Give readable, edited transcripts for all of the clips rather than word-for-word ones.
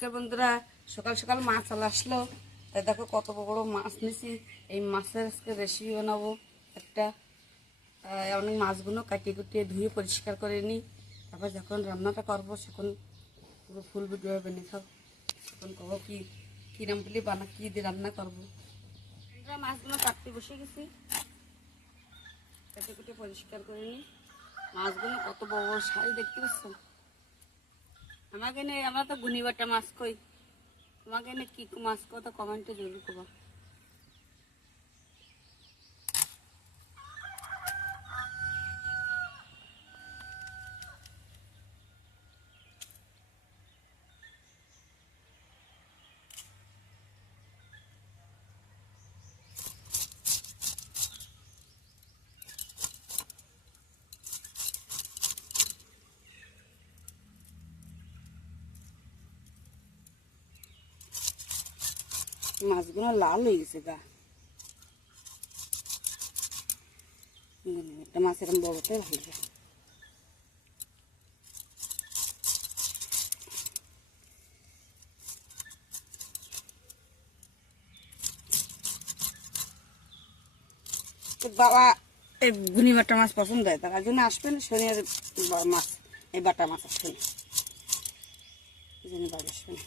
বন্ধুরা সকাল সকাল মাছ চলে আসলো। তাই দেখো কত বড় মাছ নিছি। এই মাছের আজকে রেসিপি বানাবো একটা। অনেক মাছগুলো কাটিয়ে কুটিয়ে ধুয়ে পরিষ্কার করে নিই। তারপর যখন রান্নাটা করবো তখন পুরো ফুল ভিডিও বানিয়ে খাও। তখন কবো কি কিরম বলি বানা কি দিয়ে রান্না করবো। মাছগুলো কাটতে বসে গেছি, কেটে কুটে পরিষ্কার করে নিই। মাছগুলো কত বড় বড় সাইজ দেখতে পাচ্ছ। আমাকে নেই, আমরা তো গুনিবাটা মাছ কই। তোমাকে এনে কি মাছ কত কমেন্টে জরুর করবা। মাছগুলো লাল হয়ে গেছে গা। একটা মাছ এরকম বড়টাই ভালো লাগে। বাবা এই গুনি বাটা মাছ পছন্দ হয়, তার জন্য আসবেন শনিবার মাছ, এই বাটা মাছ আসবেন, এই জন্য বাড়ি আসবেন।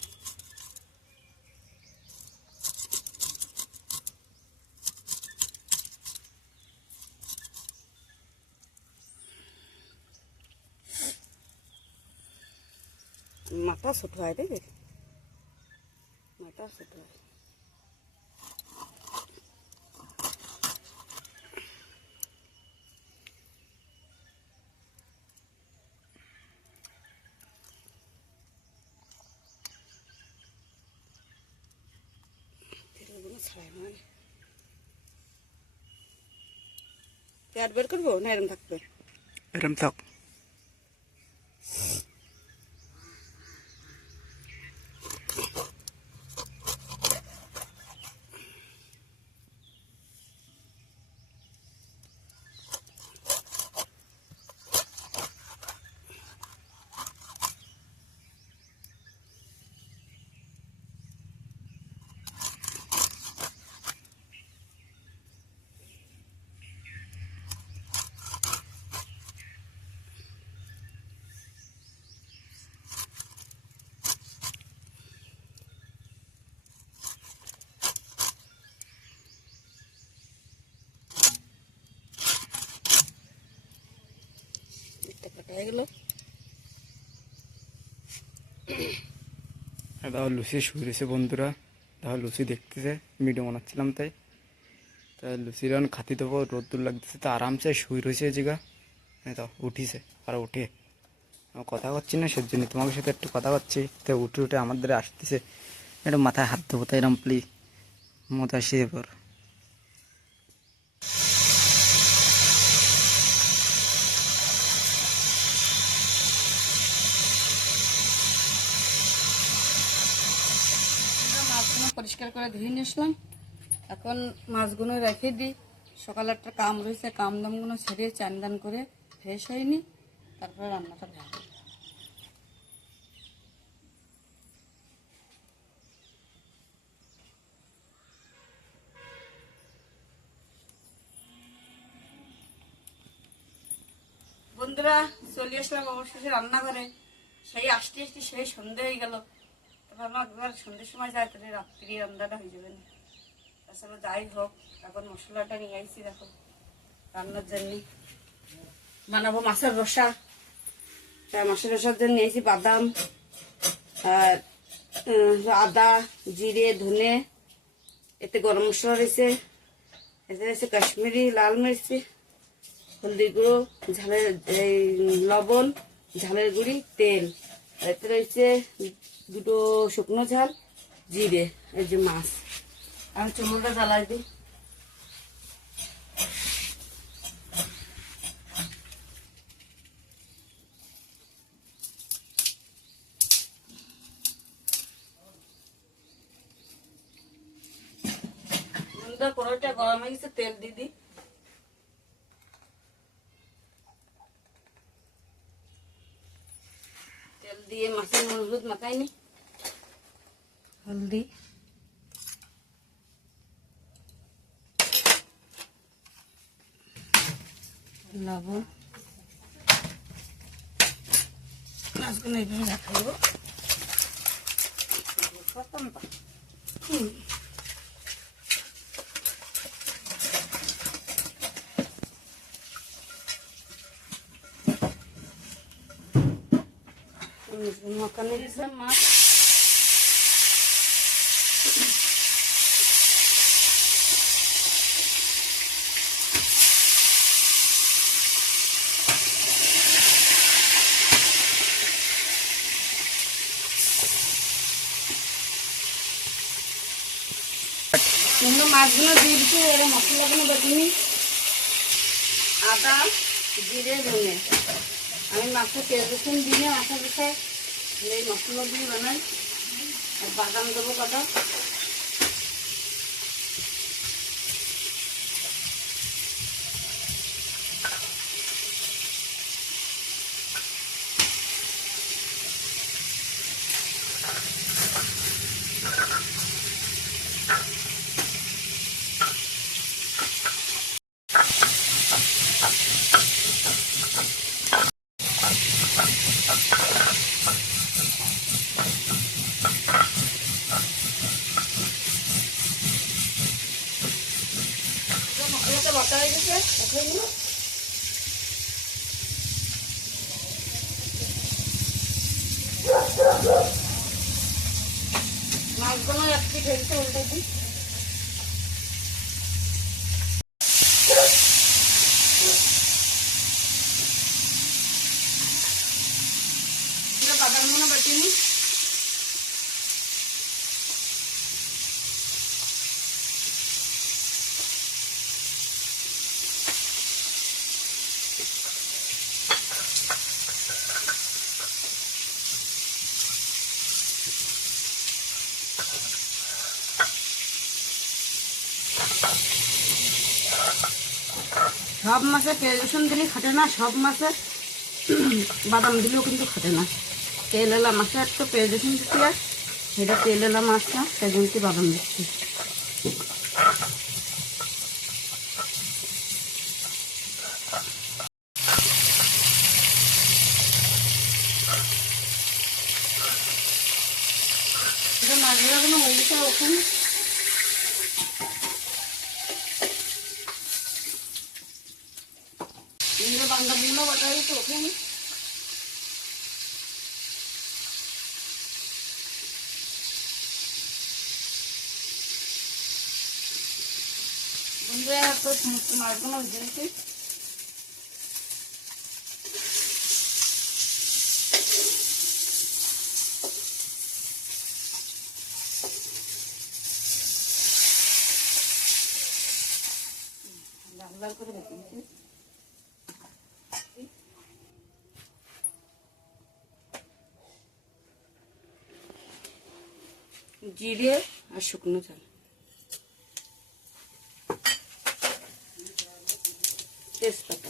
মাথা ছোট হয়, দেখবে মাথা ছোট হয়। ছাড়াই নয় পেট বের করবো না এরম থাকবে, এরম থাক। কাটা হয়ে গেল। দেখো লুচি শুয়ে রয়েছে বন্ধুরা, দেখো লুচি দেখতেছে, ভিডিও বানাচ্ছিলাম তাই লুচির এখন খাতি দেবো, রোদ্দুর লাগতেছে তো আরামসে শুয়ে রয়েছে জায়গা। তো উঠিছে আর উঠে কথা করছি না, সেজন্য তোমাদের সাথে একটু কথা করছি। তো উঠে উঠে আমাদের আসতেছে, একটু মাথায় হাত দেবো তাই রামপ্লি মতো শুয়ে পর। মাছগুলো পরিষ্কার করে ধুয়ে নিয়ে আসলাম। এখন মাছগুলো রেখে দিই। সকালে একটা কাম রয়েছে, কাম দামগুলো ছেড়ে চান দান করে ফ্রেশ হয়নি, তারপরে রান্নাটা ভালো। বন্ধুরা চলে আসলাম অবশেষে রান্নাঘরে। সেই আসতে আসতে সেই সন্ধে হয়ে গেল। তারপর আমার সন্ধ্যের সময় যায়, তাহলে রাত্রি রান্নাটা হয়ে যাবে না। তাছাড়া যাই হোক, এখন মশলাটা নিয়ে আইছি দেখো রান্নার জন্য। বানাবো মাছের রসা। মাছের রসার জন্য নিয়েছি বাদাম আর আদা, জিরে, ধনে, এতে গরম মশলা রয়েছে, এতে রয়েছে কাশ্মীরি লাল মির্চি, হলদি গুঁড়ো, ঝালের এই লবণ, ঝালের গুঁড়ি, তেল, এতে রয়েছে দুটো শুকনো ঝাল, জিরে, এই যে মাছ। আমি চুলোটা জ্বালাই দিই। কড়াইটা গরম হয়ে গেছে, তেল দিয়ে দিই। তেল দিয়ে মাছের হলুদ মাখাই নি। হলদি, লবণ, মাছগুলো এইভাবে রাখবো। মাখানে দিছে মাছ, মাছগুলো দিয়ে দিচ্ছে। এর মশলাগুলো বেটে আদা, জিরে, ধনে। আমি মাছে তেল রসুন দিয়ে মাথা পিঠায় এই মশলা দিয়ে বানাই। আর বাদাম দেবো কটা। মশলাটা বাটা হয়ে গেছে, উঠে নিল। মাছগুলো এক পিঠ হয়েছে, উল্টে দিই। বাদামগুলো বেটে নিই। সব মাছে তেল রসুন দিলে খাটে না, সব মাছে বাদাম দিলেও কিন্তু খাটে না। তেল এলা মাছে একটু পেঁয়াজ রসুন দিচ্ছি, আর সেটা তেল এলা মাছটা সেগুনকে বাদাম দিচ্ছি। মাছগুলো কোনো হয়ে গেছে ওখানে। বান্ধাগুলো বাটা হয়েছে ওখানে। বন্ধুরা তো সমস্ত মাছগুলো ভেজে নিচ্ছি। লাল লাল করে ভেজে নিচ্ছি। জিরে আর শুকনো চাল, তেজপাতা,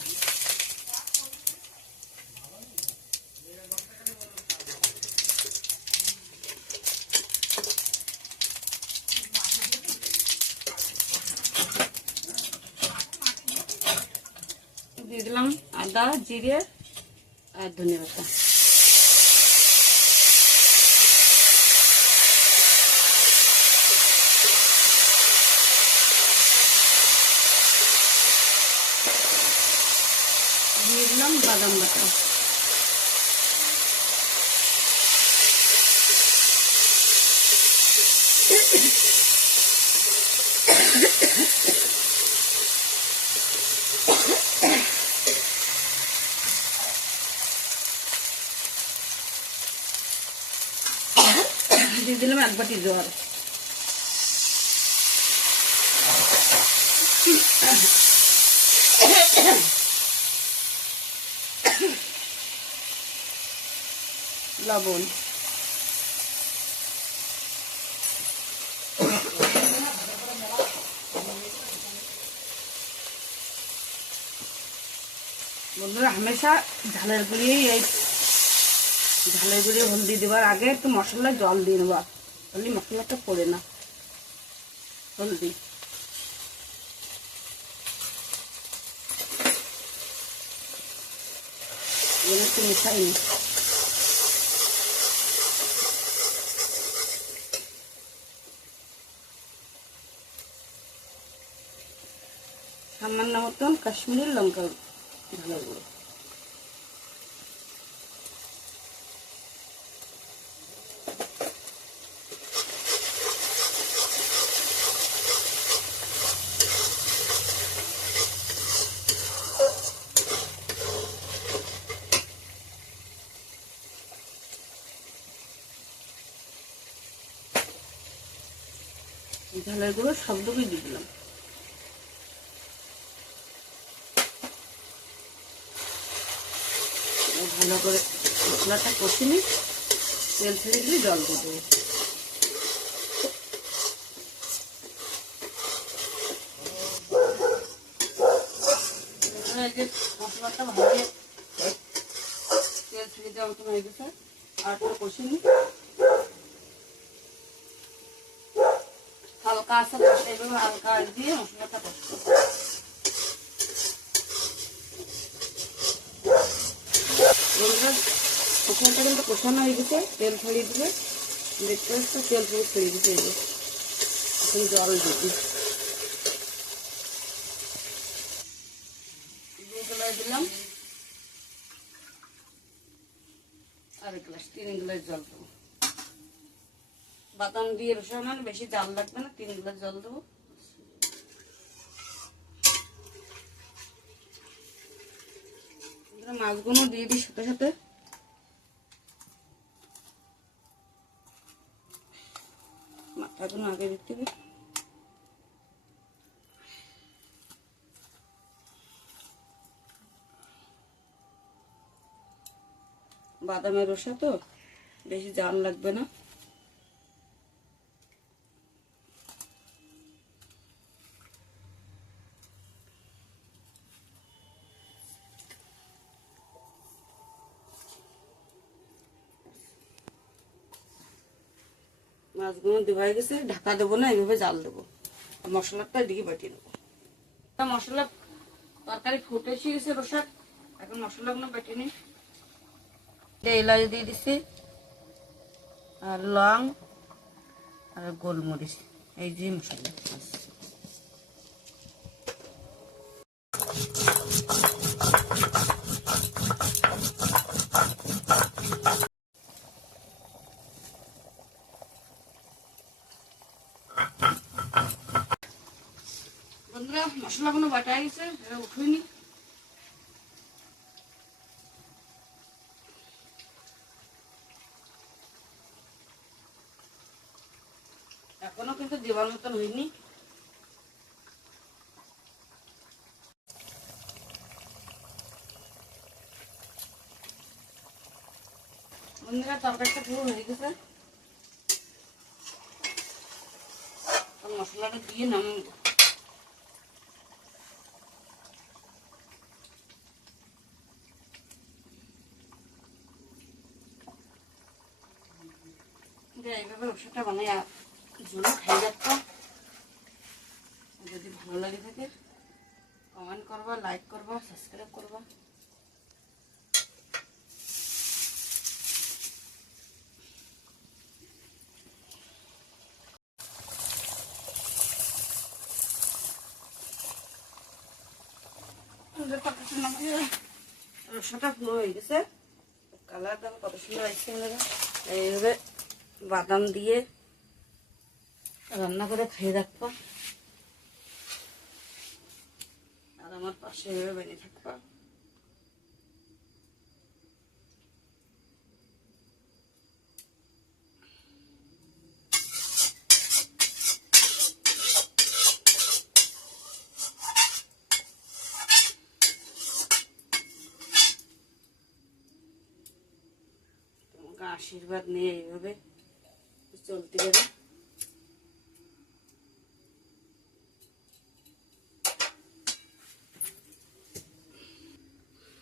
দিয়ে দিলাম আদা, জিরে আর ধনে পাতা। দিয়ে দিলাম বাদাম বাটা। দিয়ে দিলাম এক বাটি জল। লবণ, বন্ধুরা হামেশা ঝালের গুঁড়ি, এই ঝালের গুঁড়ি হলদি দেওয়ার আগে একটু মশলায় জল দিয়ে নেবা, খালি মশলাটা পড়ে না। হলদি, এগুলো একটু মিশাই নি। সামান্য মতন কাশ্মীরি লঙ্কা ঝালের গুঁড়ো। ঝালের গুঁড়ো সবটুকুই দিয়ে দিলাম। ভালো করে মশলাটা কষে নিই, তেল ছেড়ে দিলে জল দিয়ে দেবো। যে মশলাটা ভালো তেল ছেড়ে দেওয়ার মতন হয়ে গেছে, আর একটু কষে নিই। হালকা আছে এইভাবে হালকা দিয়ে মশলাটা কষতে। মশলাটা কিন্তু কষানো হয়ে গেছে, তেল ছড়িয়ে দিবে। দেখতে পাচ্ছি তেল পুরো ছড়িয়ে দিতে হবে। এখন জল দিবি, 2 গ্লাস দিলাম, আর 1 গ্লাস, 3 গ্লাস জল দেবো। বাদাম দিয়ে রসুন মানে বেশি জাল লাগবে না, 3 গ্লাস জল দেবো। মাছগুলো দিয়ে দিই সাথে সাথে। মাথাগুলো আগে দিতে হবে। বাদামের রসা তো বেশি জাল লাগবে না। মাছগুলো দেওয়া হয়ে গেছে, ঢাকা দেবো না, এইভাবে জাল দেবো। মশলাটা এদিকে বাটিয়ে দেবো। মশলা তরকারি ফুটে এসে গেছে রসার, এখন মশলাগুলো বাটিয়ে নিই। এলাচ দিয়ে দিছি, আর লং, আর গোলমরিচ, এই যে মশলা। বন্ধুরা মশলাগুলো বাটা গেছে, এটা উঠিয়ে নি। এখনো কিন্তু দেওয়ার মতন হয়নি। বন্ধুরা তরকারিটা পুরো হয়ে গেছে, মশলাটা দিয়ে নামাবো। এইভাবে রসাটা বানাই ঝোলে খাই যাচ্ছ। যদি ভালো লাগে থাকে কমেন্ট করবা, লাইক করবা, সাবস্ক্রাইব করবা। রসাটা পুরো হয়ে গেছে, কালার দেখো কত সুন্দর আসছে। এইভাবে বাদাম দিয়ে রান্না করে খেয়ে রাখবা, আর আমার পাশে এভাবে বেরিয়ে থাকবা। তোমাকে আশীর্বাদ নিয়ে এইভাবে চলতে গেলে।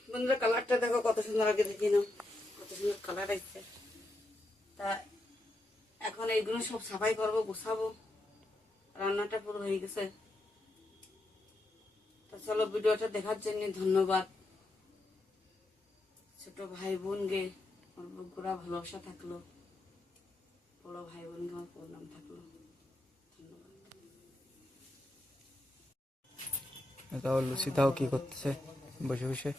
বন্ধুরা কালারটা দেখো কত সুন্দর, আগে দেখি না কত সুন্দর কালার আসছে। তা এখন এইগুলো সব সাফাই করবো, গোছাবো। রান্নাটা পুরো হয়ে গেছে। তা চলো, ভিডিওটা দেখার জন্য ধন্যবাদ। ছোট ভাই বোনকে আমার বুকুরা ভালোবাসা থাকলো, বড় ভাই বোনকে আমার প্রণাম থাকলো। ধন্যবাদ। তাও লুচি তাও কি করতেছে বসে বসে।